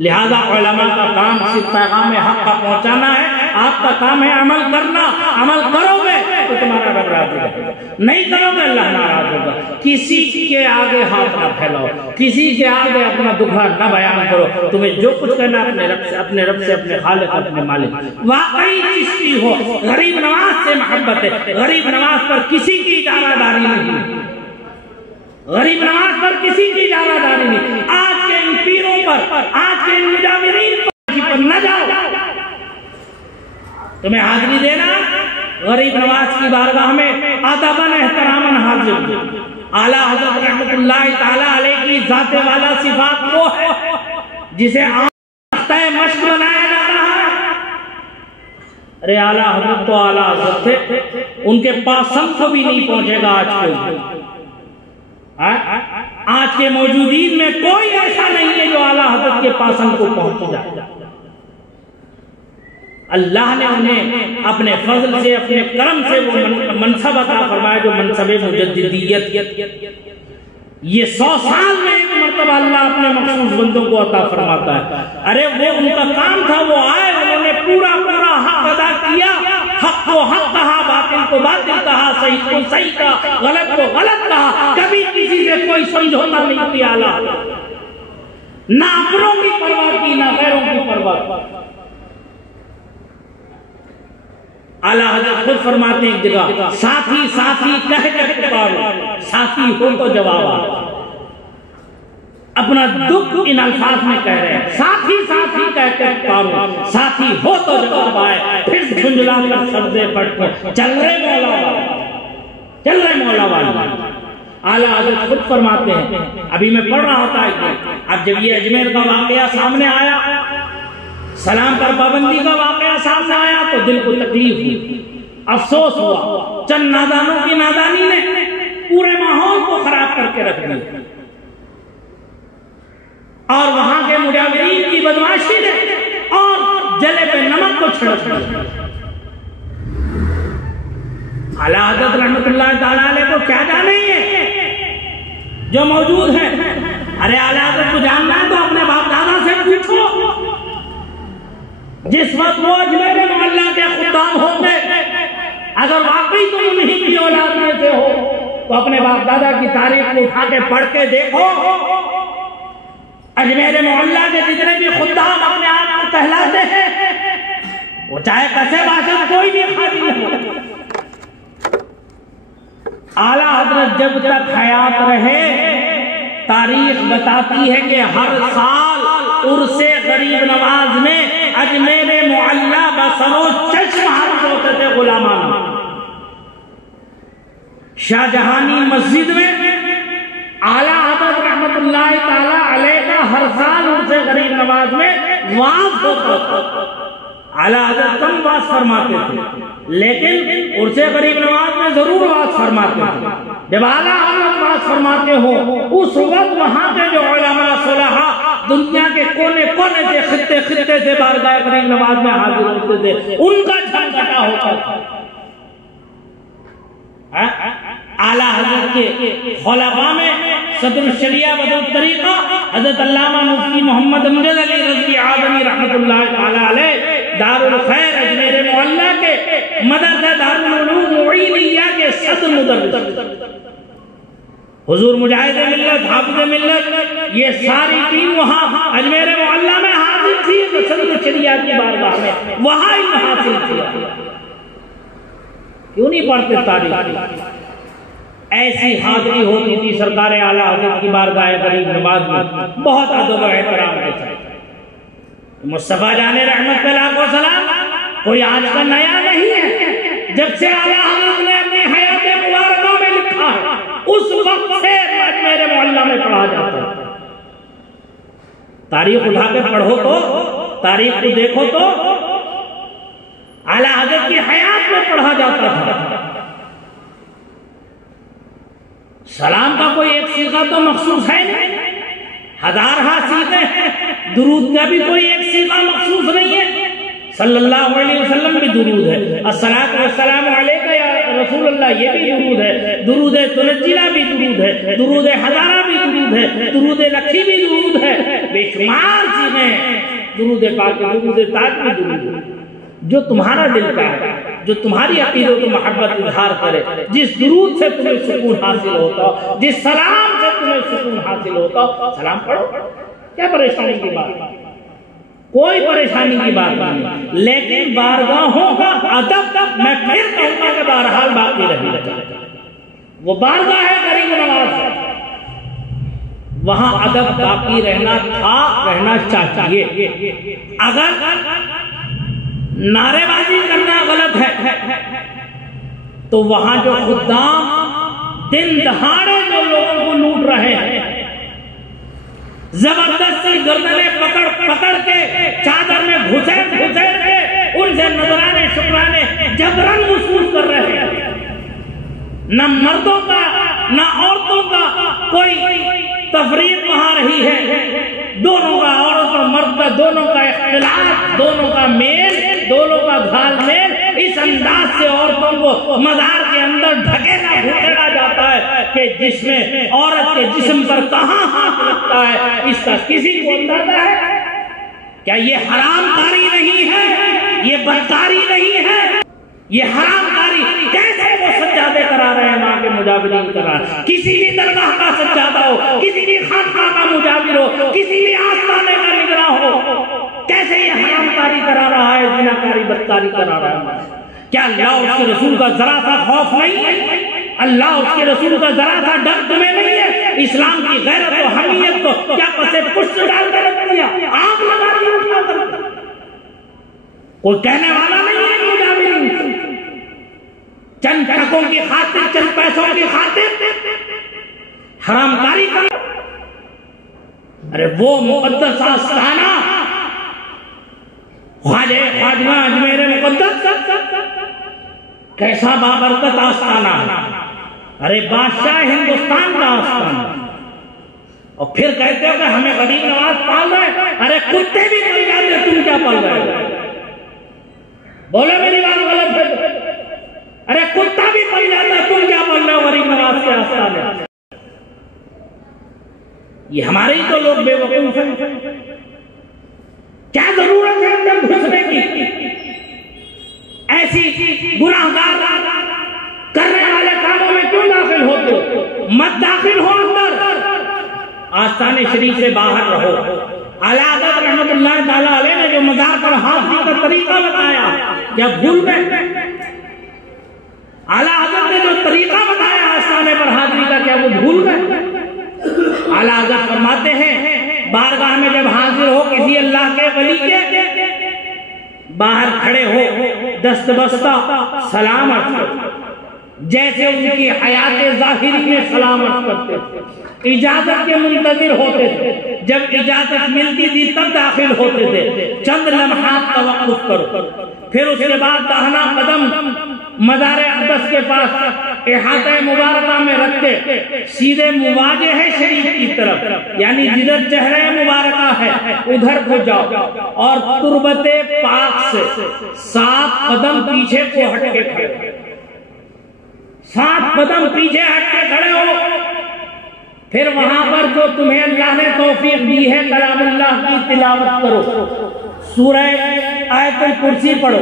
لہذا علماء کا کام صرف پیغام حق کا پہنچانا ہے، آپ کا کام ہے عمل کرنا۔ عمل کرو گے تو تمہارا رب راضی رہے گا، نہیں کرو گے اللہ ناراض ہوگا۔ کسی کے آگے ہاتھ نہ پھیلاؤ، کسی کے آگے اپنا دکھا نہ بیان کرو۔ تمہیں جو کچھ کرنا اپنے رب سے، اپنے رب سے، اپنے خالق، اپنے مالک۔ واقعی چشتی ہو، غریب نواز سے محبت ہے، غریب نواز پر کسی کی اجارہ داری نہیں، غریب نواز پر کسی کی اجارہ داری نہیں۔ آج کے ان پیروں پر، آج کے ان مجاورین پر نہ جاؤ۔ تمہیں حاضری دینا غریب نواز کی بارگاہ میں ادباً احتراماً حاضر ہو۔ اعلیٰ حضرت رحمت اللہ تعالیٰ علیہ کی ذات والا صفات وہ ہے جسے آستہ مشق بنایا جاتا ہے۔ ارے اعلیٰ حضرت تو اعلیٰ حضرت تھے، ان کے پاس سم کو بھی نہیں پہنچے گا آج کوئی۔ آج کے موجودین میں کوئی ایسا نہیں ہے جو اعلیٰ حضرت کے پاس ہم کو پہنچ جائے۔ اللہ نے انہیں اپنے فضل سے، اپنے کرم سے وہ منصب عطا فرمایا جو منصب مجددیت۔ یہ 100 سال میں ایک مرتبہ اللہ اپنے مخصوص بندوں کو عطا فرماتا ہے۔ ارے وہ ان کا کام تھا، وہ آئے، انہوں نے پورا حق ادا کیا، حق کو حق کہا، باطل کو باطل کہا، صحیح کو صحیح کہا، غلط کو غلط کہا، کبھی کسی سے کوئی سمجھوتا نہیں کیا۔ نہ اپنوں کی پرواہ کی، نہ غیروں کی پرواہ۔ اعلیٰ حضرت خود فرماتے ہیں ایک جگہ، ساتھی ساتھی کہہ کر پکارو، ساتھی ہو تو جواب آ۔ اپنا دکھ ان الفاظ میں کہہ رہے ہیں، ساتھی ساتھی کہہ کر پکارو، ساتھی ہو تو جواب آئے، پھر جھنجھلا کر سبزے پڑھتے چل رہے مولا والا، چل رہے مولا والا۔ اعلیٰ حضرت خود فرماتے ہیں، ابھی میں پڑھ رہا تھا کہ اب جب یہ اجمیر کا واقعہ سامنے آیا، سلام پر پابندی کا واقعہ سامنے آیا تو دل کو تکلیف ہوئی، افسوس ہوا۔ چند نادانوں کی نادانی نے پورے ماحول کو خراب کر کے رکھ دیا، اور وہاں کے مجاورین کی بدمعاشی نے اور جلے پہ نمک کو چھڑک دیا۔ اعلیٰ حضرت رحمت اللہ تعالیٰ علیہ کو کیا جانے ہیں جو موجود ہے؟ ارے اعلیٰ حضرت کو جاننا ہے تو اپنے باپ دادا سے پوچھو۔ جس وقت وہ اجمیر محلہ کے خدام ہوں گے، اگر واقعی تم انہیں کی اولاد میں سے ہو تو اپنے باپ دادا کی تاریخ کو اٹھا کے پڑھ کے دیکھو۔ اجمیر محلہ کے جتنے بھی خدام اپنے آپ کو کہلاتے ہیں، وہ چاہے کسے باشد کوئی بھی خادم ہو، اعلیٰ حضرت جب تک حیات رہے تاریخ بتاتی ہے کہ ہر سال عرس غریب نواز میں اجمیر معلیٰ بسرو چشم حاضر ہوتے تھے غلامان۔ شاہ جہانی مسجد میں اعلیٰ حضرت رحمت اللہ تعالیٰ علیہ کا ہر سال عرس غریب نواز میں وعظ ہوتا تھا۔ اعلیٰ حضرت کم وعظ فرماتے تھے لیکن عرس غریب نواز میں ضرور وعظ فرماتے تھے۔ جب اعلیٰ حضرت وعظ فرماتے ہو اس وقت وہاں کے جو علماء صلحاء دنیا کے کونے کونے سے، خطے خطے سے بارگاہ غریب نواز میں حاضر ہوتے تھے، ان کا جھنجھٹا ہوتا تھا۔ اعلیٰ حضرت کے خلفاء میں صدر الشریعہ بدر الطریقہ حضرت علامہ مفتی محمد امجد علی رضوی اعظمی رحمت اللہ تعالی علیہ، دار الخیر اجمیر معلیٰ کے مدرسہ دار العلوم معینیہ کے صدر مدرس، حضور مجاہد ملت، حافظ ملت، یہ ساری ٹیم وہاں اجمیر معلیٰ میں حاضر تھی، صدر الشریعہ کی بارگاہ میں وہاں ہی حاصل کیا۔ کیوں نہیں پڑھتے تاریخ؟ ایسی حاضری ہوتی تھی سرکار اعلیٰ حضرت کی بارگاہ غریب نواز میں، بہت ادب و احترام کے ساتھ۔ مصطفیٰ جان رحمت اللہ کو سلام کوئی آج کا نیا نہیں ہے، جب سے اعلیٰ حضرت نے اپنی حیات مبارکہ میں لکھا ہے اس وقت سے میرے معلیٰ میں پڑھا جاتا ہے۔ تاریخ اٹھا کے پڑھو تو، تاریخ کو دیکھو تو اعلیٰ حضرت کی حیات میں پڑھا جاتا تھا۔ سلام کا کوئی ایک صیغہ تو مخصوص ہے نہیں، ہزارہا صیغے ہیں، درود کا بھی کوئی ایک صیغہ مخصوص نہیں ہے۔ صلی اللہ علیہ وسلم بھی درود ہے، الصلاۃ والسلام علیک یا رسول اللہ یہ بھی درود ہے، درود تنجینا بھی درود ہے، درود ہزارہ بھی درود ہے، درود لکھی بھی درود ہے، بے شمار چیزیں درود پاک، درود تاج بھی درود ہے، جو تمہارا دل کا ہے، جو تمہاری عقیدت و محبت اظہار کرے، جس درود سے تمہیں سکون حاصل ہوتا ہو، جس سلام سے تمہیں سکون حاصل ہوتا ہو، سلام پڑھو، کیا پریشانی کی بات؟ کوئی پریشانی کی بات نہیں، لیکن بارگاہوں کا ادب میں پھر کہوں گا کہ بہرحال باقی رہے گا، وہ بارگاہ ہے کریم نواز، وہاں ادب باقی رہنا تھا، رہنا چاہیے۔ اگر نعرے بازی کرنا غلط ہے تو وہاں جو خدام دن دہاڑے جو لوگوں کو لوٹ رہے ہیں، زبردستی گردنیں پکڑ پکڑ کے چادر میں گھسیٹ گھسیٹ کے ان سے نذرانے شکرانے جبرن وصول کر رہے ہیں، نہ مردوں کا نہ عورتوں کا کوئی تفریق وہاں رہی ہے، دونوں کا عورت اور مرد کا دونوں کا اختلاف، دونوں کا میل، دونوں کا گھال میل، اس انداز سے عورتوں کو مزار کے اندر ڈھکیلا گھسیڑا جاتا ہے کہ جس میں عورت کے جسم پر کہاں ہاتھ لگتا ہے اس کا کسی کو اندازہ ہے؟ کیا یہ حرام کاری نہیں ہے؟ یہ بدکاری نہیں ہے؟ یہ حرام کاری کیسے وہ سجادے کرا رہے ہیں، ماں کے مجاورین کرا رہے ہیں، کسی بھی درگاہ کا سجادہ ہو، کسی بھی خانقاہ کا مجاور ہو، کسی بھی آستانے کا نگراں ہو، کیسے یہ حرام کاری کرا رہا ہے، زنا کاری بدکاری کرا رہا ہے؟ کیا اللہ اس کے رسول کا ذرا سا خوف نہیں ہے؟ اللہ اس کے رسول کا ذرا سا ڈر تمہیں نہیں ہے؟ اسلام کی غیرت و حمیت کو کیا پسے پشت ڈال کر رکھ دیا، آگ لگا دی اٹھا کر؟ کوئی کہنے والا نہیں ہے مجاورین سے، چند ٹکوں کی خاطر، چند پیسوں کی خاطر حرام کاری کر۔ ارے وہ مقدس آستانہ خواجہ خواجہ اجمیر مقدس کیسا بابرکت آستانہ ہے، ارے بادشاہ ہندوستان کا آستانہ، اور پھر کہتے ہو کہ ہمیں غریب نواز پال رہے، ارے کتے بھی پل جاتے، تم کیا پل رہے ہو؟ بولے میری بات غلط ہے؟ ارے کتا بھی پل جاتا، تم کیا پل رہے ہو غریب نواز کے آستانے؟ یہ ہمارے ہی تو لوگ بے وقوف ہیں، کیا ضرورت ہے اندر گھسنے کی؟ ایسی گناہگار کرنے والے کاموں میں کیوں داخل ہوتے ہو؟ مت داخل ہو اندر، آستانے شریف سے باہر رہو۔ اعلیٰ حضرت رحمت اللہ تعالیٰ علیہ نے جو مزار پر حاضری کا طریقہ بتایا، کیا بھول گئے؟ اعلیٰ حضرت نے جو طریقہ بتایا آستانے پر حاضری کا، کیا وہ بھول گئے؟ اعلیٰ حضرت فرماتے ہیں بارگاہ میں جب حاضر ہو کسی اللہ کے ولی کے، باہر کھڑے ہو دست بستہ سلام عرض کرو، جیسے ان کی حیات ظاہری میں سلام عرض کرتے تھے، اجازت کے منتظر ہوتے تھے، جب اجازت ملتی تھی تب داخل ہوتے تھے، چند لمحات توقف کرو، پھر اس کے بعد داہنا قدم مزار اقدس کے پاس احاطہ مبارکہ میں رکھ کے سیدھے مواجہ شریف کی طرف، یعنی جدھر چہرہ مبارکہ ہے ادھر کو جاؤ، اور تربت پاک سے 7 قدم پیچھے کو ہٹ کے کھڑے ہو، 7 قدم پیچھے ہٹ کے کھڑے ہو، پھر وہاں پر جو تمہیں اللہ نے توفیق دی ہے کلام اللہ کی تلاوت کرو، سورہ آیت الکرسی پڑھو،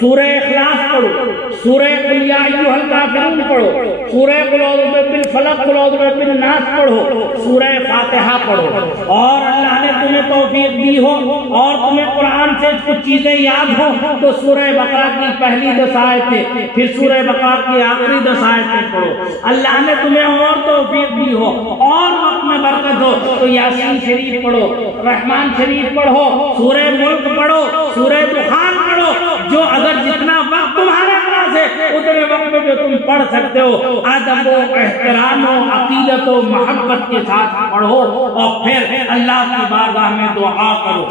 سورہ اخلاص پڑھو، سورہ قل یا ایھا الکافرون پڑھو، سورہ قل اعوذ برب الفلق، قل اعوذ برب الناس پڑھو، سورہ فاتحہ پڑھو، اور اللہ نے تمہیں توفیق دی ہو اور تمہیں قرآن سے کچھ چیزیں یاد ہو تو سورہ بقرہ کی پہلی 10 آیتیں، پھر سورہ بقرہ کی آخری 10 آیتیں پڑھو۔ اللہ نے تمہیں اور توفیق دی ہو اور وقت میں برکت ہو تو یاسین شریف پڑھو، رحمان شریف پڑھو، سورہ ملک پڑھو، سورہ دخان پڑھو، جو اگر جتنا وقت تمہارے پاس ہے اتنے وقت میں جو تم پڑھ سکتے ہو ادب و احترام و عقیدت و محبت کے ساتھ پڑھو، اور پھر اللہ کی بارگاہ میں دعا کرو،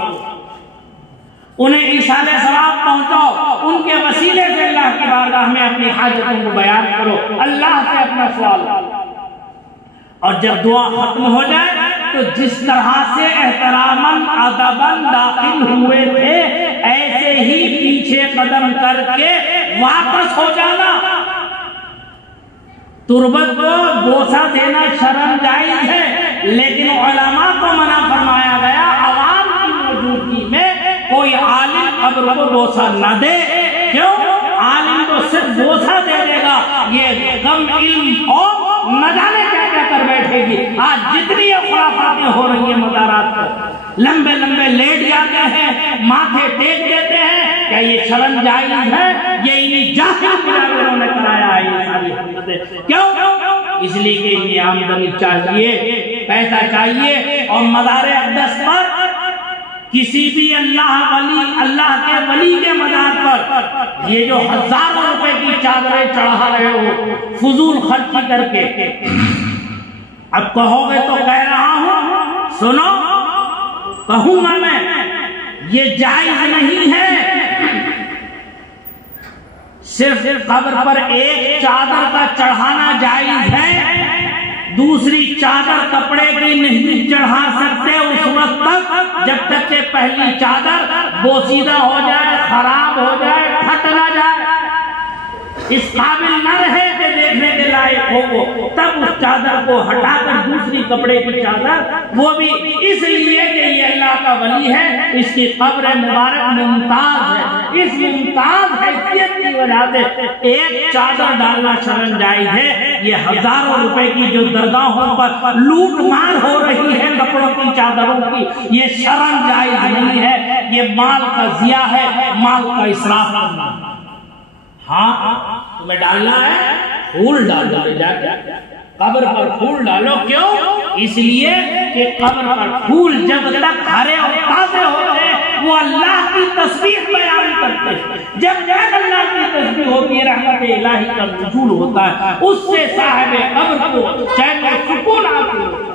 انہیں ایصال ثواب پہنچاؤ، ان کے وسیلے سے اللہ کی بارگاہ میں اپنی حاجتوں کو بیان کرو، اللہ سے اپنا سوال، اور جب دعا ختم ہو جائے تو جس طرح سے احتراماً ادباً داخل ہوئے تھے ایسے ہی پیچھے قدم کر کے واپس ہو جانا. تربت کو بوسہ دینا شرم جائز ہے، لیکن علماء کو منع فرمایا گیا عوام کی موجودگی میں کوئی عالم قبر کو بوسہ نہ دے. کیوں؟ عالم تو صرف بوسہ دے دے گا، یہ کم علم اور نہ جانے کیا کیا کر بیٹھے گی. آج جتنی خرافاتیں ہو رہی ہیں مزارات پر، لمبے لمبے لیٹ جاتے ہیں، ماتھے ٹیک دیتے ہیں، کیا یہ شرم جائز ہے؟ یہ جاہل مجاوروں نے کرایا ہے یہ ساری حرکتیں. کیوں؟ اس لیے کہ یہ آمدنی چاہیے، پیسہ چاہیے. اور مزار اقدس پر کسی بھی اللہ کے ولی کے مزار پر یہ جو ہزاروں روپے کی چادریں چڑھا رہے ہو فضول خرچی کر کے، اب کہو گے تو کہہ رہا ہوں، سنو کہوں گا میں، یہ جائز نہیں ہے. صرف قبر پر ایک چادر کا چڑھانا جائز ہے، دوسری چادر کپڑے کی نہیں چڑھا سکتے اس وقت تک جب تک کہ پہلی چادر بوسیدہ ہو جائے، خراب ہو جائے، پھٹ نہ جائے، اس قابل نہ رہے کہ دیکھنے کے لائق ہو وہ، تب اس چادر کو ہٹا کر دوسری کپڑے کی چادر، وہ بھی اس لیے کہ یہ اللہ کا ولی ہے، اس کی قبر مبارک ممتاز ہے. اس ممتاز حیثیت کی وجہ سے ایک چادر ڈالنا شرم جائز ہے. یہ ہزاروں روپے کی جو درگاہوں پر لوٹ مار ہو رہی ہے کپڑوں کی چادروں کی، یہ شرم جائز نہیں ہے. یہ مال کا ضیاع ہے، مال کا اسراف کرنا. ہاں تمہیں ڈالنا ہے، پھول ڈالو لے جا کے قبر پر پھول ڈالو. کیوں؟ اس لیے کہ قبر پر پھول جب تک ہرے اور تازے ہوتے ہیں وہ اللہ کی تسبیح بیان کرتے ہیں. جب تک اللہ کی تسبیح ہوتی ہے رحمت الہی کا نزول ہوتا ہے، اس سے صاحب قبر کو چین و سکون آتی ہے.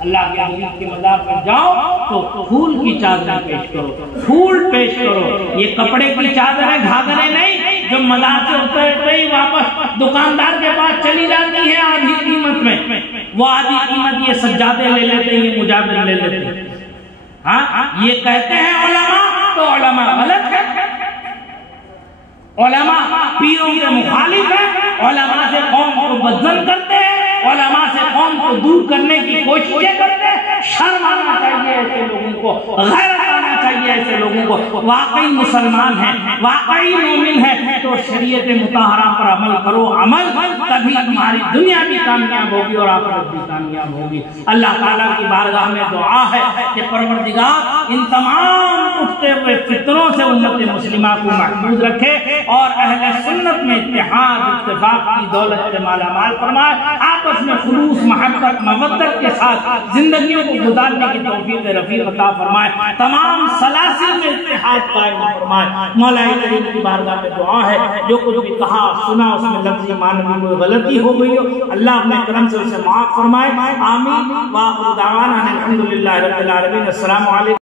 اللہ کے حبیب کے مزار پر جاؤ تو پھول کی چادر پیش کرو، پھول پیش کرو. یہ کپڑے کی چادریں گھاگرے نہیں جو مزار سے اترتے ہی واپس دکاندار کے پاس چلی جاتی ہے آدھی قیمت میں. وہ آدھی قیمت یہ سجادے لے لیتے ہیں، یہ مجادل لے لیتے ہیں. ہاں یہ کہتے ہیں علماء تو علماء غلط ہے. علماء پیروں کے مخالف ہیں، علماء سے قوم کو بدزن کرتے ہیں، علماء سے قوم کو دور کرنے کی کوششیں کرتے ہیں. شرم آنا چاہیے ایسے لوگوں کو، غیرت آنا چاہیے ایسے لوگوں کو. واقعی مسلمان ہیں، واقعی مومن ہیں تو شریعت مطہرہ پر عمل کرو. عمل تبھی تمہاری دنیا بھی کامیاب ہوگی اور آخرت بھی کامیاب ہوگی. اللہ تعالیٰ کی بارگاہ میں دعا ہے کہ پروردگار ان تمام اٹھتے ہوئے فتنوں سے امت مسلمہ کو محفوظ رکھے اور اہل سنت میں اتحاد اتفاق کی دولت سے مالا مال فرمائے. آپس میں خلوص محبت مودت کے ساتھ زندگیوں کو گزارنے کی توفیق رفیق عطا فرمائے. تمام سلاسل میں اتحاد قائم فرمائے. مولا کریم کی بارگاہ میں دعا ہے جو کچھ بھی کہا سنا اس میں لفظی معنوی کوئی غلطی ہو گئی ہو اللہ اپنے کرم سے اسے معاف فرمائے. آمین. وآخر دعوانا الحمدللہ رب العالمین. السلام علیکم.